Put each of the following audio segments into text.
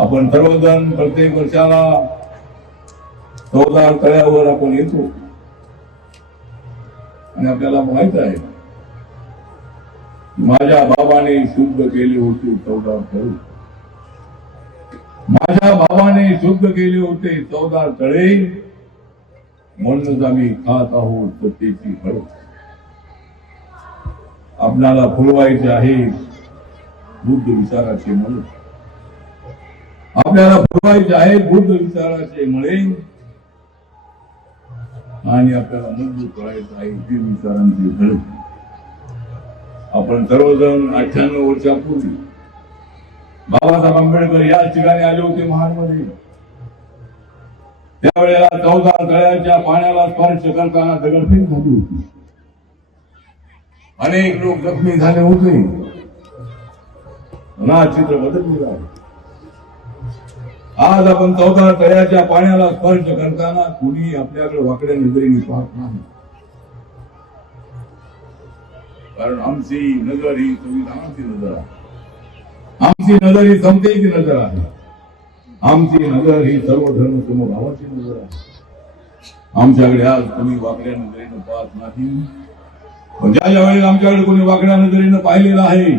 आपण सर्वजण प्रत्येक वर्षाला 14 तळ्यावर आपण येतो आणि आपल्याला माहित आहे माझ्या बाबाने शुद्ध केले होते 14 तळे. माझ्या बाबाने शुद्ध केले होते 14 तळे, म्हणूनच आम्ही खात आहोत सत्तेची फळ. आपल्याला फुलवायचे आहे बुद्ध विचाराचे मळे. आपल्याला फुलवायचे आहे बुद्ध विचाराचे मळे आणि आपल्याला मजबूत करायचं आहे ते विचारांचे घडे. आपण सर्वजण 98 वर्षापूर्वी बाबासाहेब आंबेडकर या ठिकाणी आले होते महाडमध्ये. त्यावेळेला 14 तळ्याच्या पाण्याला स्पर्श करताना दगडफेक झाली होती. अनेक लोक जखमी झाले होते. चित्र बदललेलं आहे. आज आपण 14 तळ्याच्या पाण्याला स्पर्श करताना कुणी आपल्याकडे वाकड्या नजरेने पाहत नाही. कारण आमची नजर ही संविधानाची नजर आहे. आमची नजर ही समतेची नजर आहे. आमची नजर ही सर्व धर्म समभावाची नजर आहे. आमच्याकडे आज कोणी वाकड्या नजरेनं पाहत नाही. पण ज्या वेळेला आमच्याकडे कोणी वाकड्या नजरेनं पाहिलेलं आहे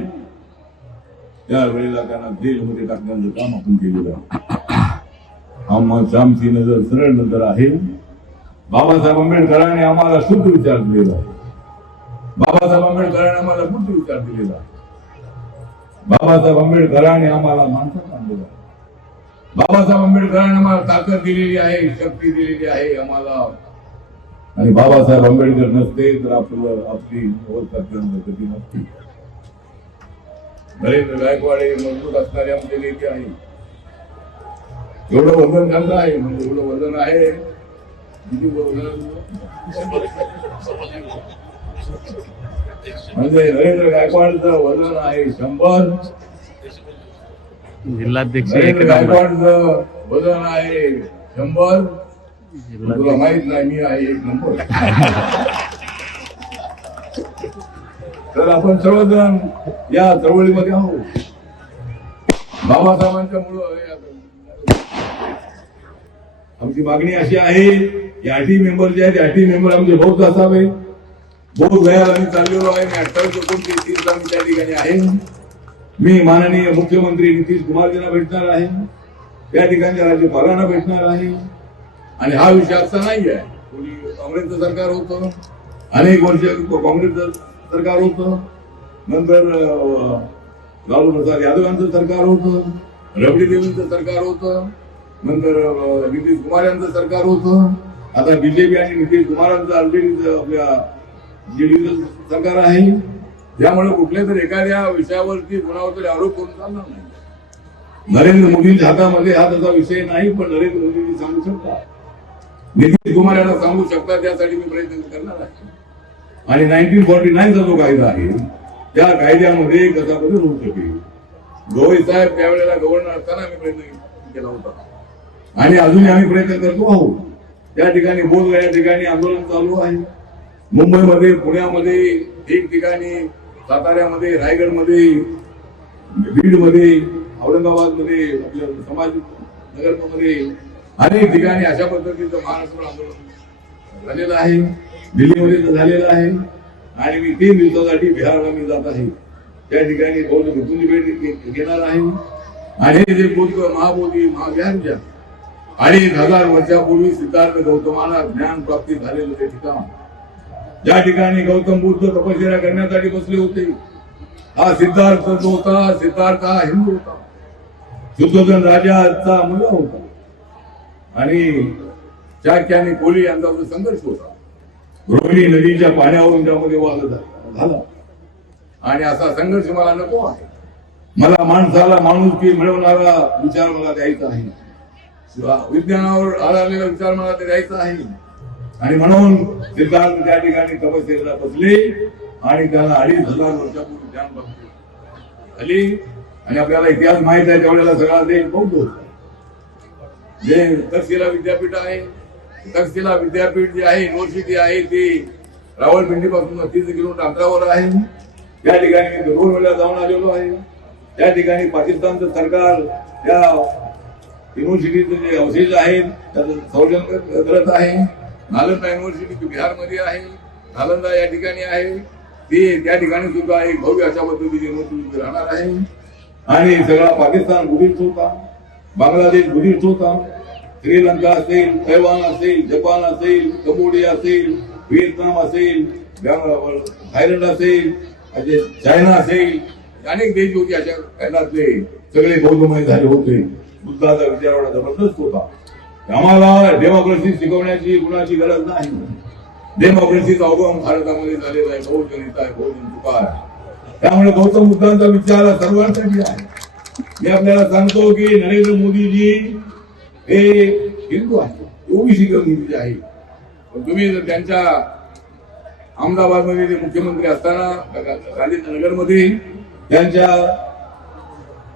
त्यावेळेला त्यांना जेलमध्ये टाकण्याचं काम आपण केलेलं आहे. आमची नजर सरळ नजर आहे. बाबासाहेब आंबेडकरांनी आम्हाला शुद्ध विचार दिलेला आहे. बाबासाहेब आंबेडकरांनी आम्हाला बुद्ध विचार दिलेला आहे. बाबासाहेब आंबेडकरांनी आम्हाला माणसात आणलेला आहे. बाबासाहेब आंबेडकरांनी आम्हाला ताकद दिलेली आहे, शक्ती दिलेली आहे आम्हाला. आणि बाबासाहेब आंबेडकर नसते तर आपली अवस्था कधी नसती. नरेंद्र गायकवाड हे मजबूत असणारे आमचे नेते आहे. एवढं वजन त्यांचं आहे, म्हणजे एवढं वजन आहे. म्हणजे नरेंद्र गायकवाडचं वजन आहे 100. जिल्हाध्यक्ष गायकवाडचं वजन आहे 100. तुला माहित नाही मी आहे 1 नंबर. तर आपण सर्वजण या चळवळीमध्ये आहोत. बाबासाहेबांच्या मुळे आमची मागणी अशी आहे या 8 मेंबर जे आहेत 8 मेंबर आमचे बौद्ध असावे. बौद्ध गयाला आम्ही चाललेलो आहे. मी 28-29 आम्ही त्या ठिकाणी आहे. मी माननीय मुख्यमंत्री नितीश कुमारजींना भेटणार आहे. त्या ठिकाणी राज्यपालांना भेटणार आहे. आणि हा विषय असा नाही आहे. कोणी काँग्रेसचं सरकार होतं, अनेक वर्ष काँग्रेसचं सरकार होतं, नंतर लालू प्रसाद यादव यांचं सरकार होतं, रबडी देवींचं सरकार होतं, नंतर नितीश कुमार यांचं सरकार होतं, आता बीजेपी आणि नितीश कुमारांचं ऑलरेडी आपल्या जेडीयूचं सरकार आहे. त्यामुळे कुठल्या तरी एखाद्या विषयावरती कुणावर तरी आरोप करून चालणार नाही. नरेंद्र मोदींच्या हातामध्ये हा तसा विषय नाही. पण नरेंद्र मोदींनी सांगू शकतात, नितीश कुमार यांना सांगू शकतात. त्यासाठी मी प्रयत्न करणार आहे. आणि 1949चा जो कायदा आहे त्या कायद्यामध्ये कसा बदल होऊ शकेल. गवई साहेब त्यावेळेला गव्हर्नर असताना आम्ही प्रयत्न केला होता आणि अजूनही आम्ही प्रयत्न करतो आहोत. त्या ठिकाणी बोध या ठिकाणी आंदोलन चालू आहे. मुंबईमध्ये, पुण्यामध्ये, ठिकठिकाणी, साताऱ्यामध्ये, रायगडमध्ये, बीडमध्ये, औरंगाबादमध्ये, आपल्या समाजनगरमध्ये अनेक ठिकाणी अशा पद्धतीचं महाराष्ट्र आंदोलन झालेलं आहे. दिल्लीमध्ये झालेलं आहे. आणि मी 3 दिवसासाठी बिहारला मी जात आहे. त्या ठिकाणी बौद्ध भिक्खूंची भेट घेणार आहे. आणि हे जे बुद्ध महाबोधी महाविहारच्या 2500 वर्षापूर्वी सिद्धार्थ गौतमाला ज्ञान प्राप्ती झालेलं ते ठिकाण, ज्या ठिकाणी गौतम बुद्ध तपश्चर्या करण्यासाठी बसले होते. हा सिद्धार्थ जो होता, सिद्धार्थ हा हिंदू होता. शुद्धोधन राजाचा मुलगा होता. आणि चाक्य आणि कोली यांचा जो संघर्ष होता रोहिणी नदीच्या पाण्यावरून त्यामध्ये वाद झाला. आणि असा संघर्ष मला नको आहे. मला माणसाला माणुसकी मिळवणारा विचार मला द्यायचा आहे. विज्ञानावर आधारलेला विचार मला ते द्यायचा आहे. आणि म्हणून सिद्धार्थ त्या ठिकाणी तपश्चर्येला बसले आणि त्याला 2500 वर्षापूर्वी ज्ञान प्राप्त झाली. आणि आपल्याला इतिहास माहित आहे त्यावेळेला सगळा देश बौद्ध होता. जे तक्षशिला विद्यापीठ आहे, तक्षशिला विद्यापीठ जे आहे, युनिव्हर्सिटी आहे, ती रावळपिंडीपासून 30 किलोमीटर अंतरावर आहे. त्या ठिकाणी मी 2 वेळा जाऊन आलेलो आहे. त्या ठिकाणी पाकिस्तानचं सरकार त्या युनिव्हर्सिटीचे जे अवशेष आहेत त्याचं संरक्षण करत आहे. नालंदा युनिव्हर्सिटी बिहारमध्ये आहे, नालंदा या ठिकाणी आहे. ते त्या ठिकाणी सुद्धा एक भव्य अशा पद्धतीची युनिव्हर्सिटी राहणार आहे. आणि सगळा पाकिस्तान बुद्धिस्ट होता, बांगलादेश बुद्धिस्ट होता, श्रीलंका असेल, तैवान असेल, जपान असेल, कंबोडिया असेल, व्हिएतनाम असेल, थायलंड असेल, चायना असेल, अनेक देश होते. अशा काळातले सगळे बौद्धमय झाले होते. बुद्धाचा विचार एवढा जबरदस्त होता. आम्हाला डेमोक्रेसी शिकवण्याची कुणाची गरज नाही. डेमोक्रेसीचा उगम भारतामध्ये झालेला आहे. बहुजनिता आहे, बहुजन तुकार. त्यामुळे गौतम बुद्धांचा विचार सर्वांसाठी आहे. मी आपल्याला सांगतो की नरेंद्र मोदीजी हे हिंदू आहे, ओबीसी कम्युनिटी आहे. पण तुम्ही जर त्यांच्या अहमदाबादमध्ये ते मुख्यमंत्री असताना गांधीनगरमध्ये त्यांच्या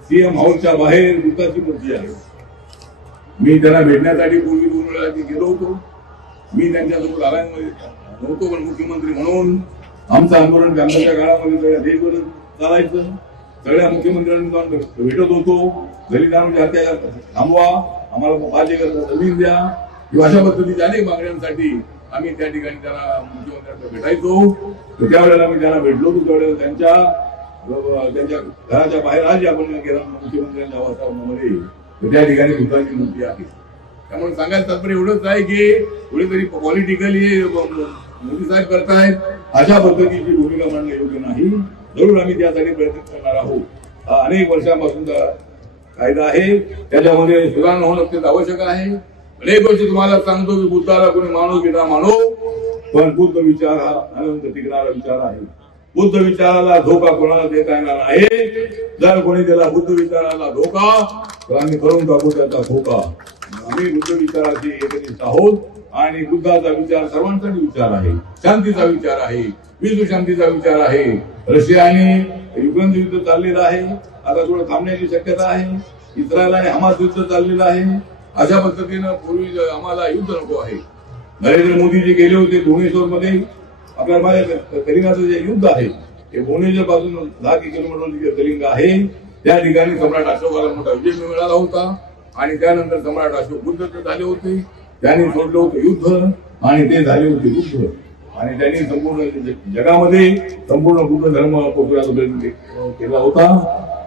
सीएम हाऊसच्या बाहेर बुद्धाची मूर्ती आहे. मी त्यांना भेटण्यासाठी पूर्वी 2 वेळा गेलो होतो. मी त्यांच्यासोबत आलायमध्ये नव्हतो, पण मुख्यमंत्री म्हणून आमचं आंदोलन काँग्रेसच्या काळामध्ये सगळ्या देशभर चालायचं. सगळ्या मुख्यमंत्र्यांनी जाऊन भेटत होतो. दलितांची हत्या थांबवा, आम्हाला 5 एकर जमीन द्या, किंवा अशा पद्धतीच्या अनेक मागण्यांसाठी आम्ही त्या ठिकाणी त्यांना मुख्यमंत्र्यांना भेटायचो. तर त्यावेळेला मी त्यांना भेटलो होतो. त्यावेळेला त्यांच्या घराच्या बाहेर आज आपण गेला मुख्यमंत्र्यांच्या आवासामध्ये, तर त्या ठिकाणी बुद्धाची मूर्ती आहे. त्यामुळे सांगायचं तात्पर्य एवढंच आहे की कुठेतरी पॉलिटिकली मोदी साहेब करतायत अशा पद्धतीची भूमिका मांडणं योग्य नाही. जरूर आम्ही त्यासाठी प्रयत्न करणार आहोत. हा अनेक वर्षांपासूनचा कायदा आहे, त्याच्यामध्ये सुधारणा होणं अत्यंत आवश्यक आहे. अनेक गोष्टी तुम्हाला सांगतो की बुद्धाला कोणी मानो की ना मानो, पण बुद्ध विचार हा अनंत टिकणारा विचार आहे. बुद्ध विचाराला धोका कोणाला देता येणार आहे. जर कोणी त्याला बुद्ध विचाराला धोका, तर आम्ही करून टाकू त्याचा धोका. आम्ही बुद्ध विचाराशी एकत्रित आहोत आणि बुद्धाचा विचार सर्वांसाठी विचार आहे, शांतीचा विचार आहे, विश्व शांतीचा विचार आहे. रशिया आणि युक्रेन युद्ध चाललेलं आहे, आता थोडं थांबण्याची शक्यता आहे. इस्रायल आणि हमास युद्ध चाललेलं आहे. अशा पद्धतीनं पूर्वी आम्हाला युद्ध नको आहे. नरेंद्र मोदीजी गेले होते भुवनेश्वर मध्ये. आपल्या माझ्या कलिंगाचं जे युद्ध आहे ते भुवनेश्वर पासून 10 किलोमीटर कलिंग आहे. त्या ठिकाणी सम्राट अशोकाला मोठा विजय मिळाला होता. आणि त्यानंतर सम्राट अशोक बुद्ध झाले होते. त्यांनी सोडलं होतं युद्ध आणि ते झाले होते बुद्ध. आणि त्यांनी संपूर्ण जगामध्ये संपूर्ण बुद्ध धर्म पोचवण्याचा केला होता.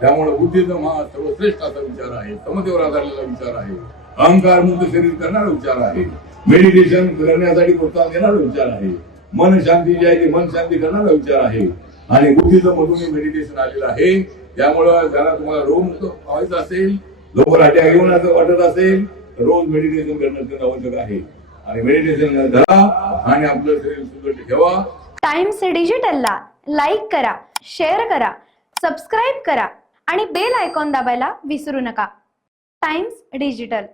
त्यामुळे बुद्धिझम हा सर्वश्रेष्ठ असा विचार आहे, समतेवर आधारलेला विचार आहे, अहंकार मुक्त शरीर करणारा विचार आहे, मेडिटेशन करण्यासाठी प्रोत्साहन देणारा विचार आहे, मन शांती जी आहे ती मन शांती करणारा विचार आहे. आणि बुद्धिझम मधून मेडिटेशन आलेलं आहे. त्यामुळे ज्याला तुम्हाला रोगमुक्त व्हायचं असेल, लवकर अटॅक घेऊन वाटत असेल, रोज मेडिटेशन करणं अत्यंत आवश्यक आहे. आणि मेडिटेशन करा आणि आपलं शरीर सुदृढ ठेवा. टाइम्स डिजिटलला लाईक करा, शेअर करा, सबस्क्राईब करा आणि बेल आयकॉन दाबायला विसरू नका. Times digital.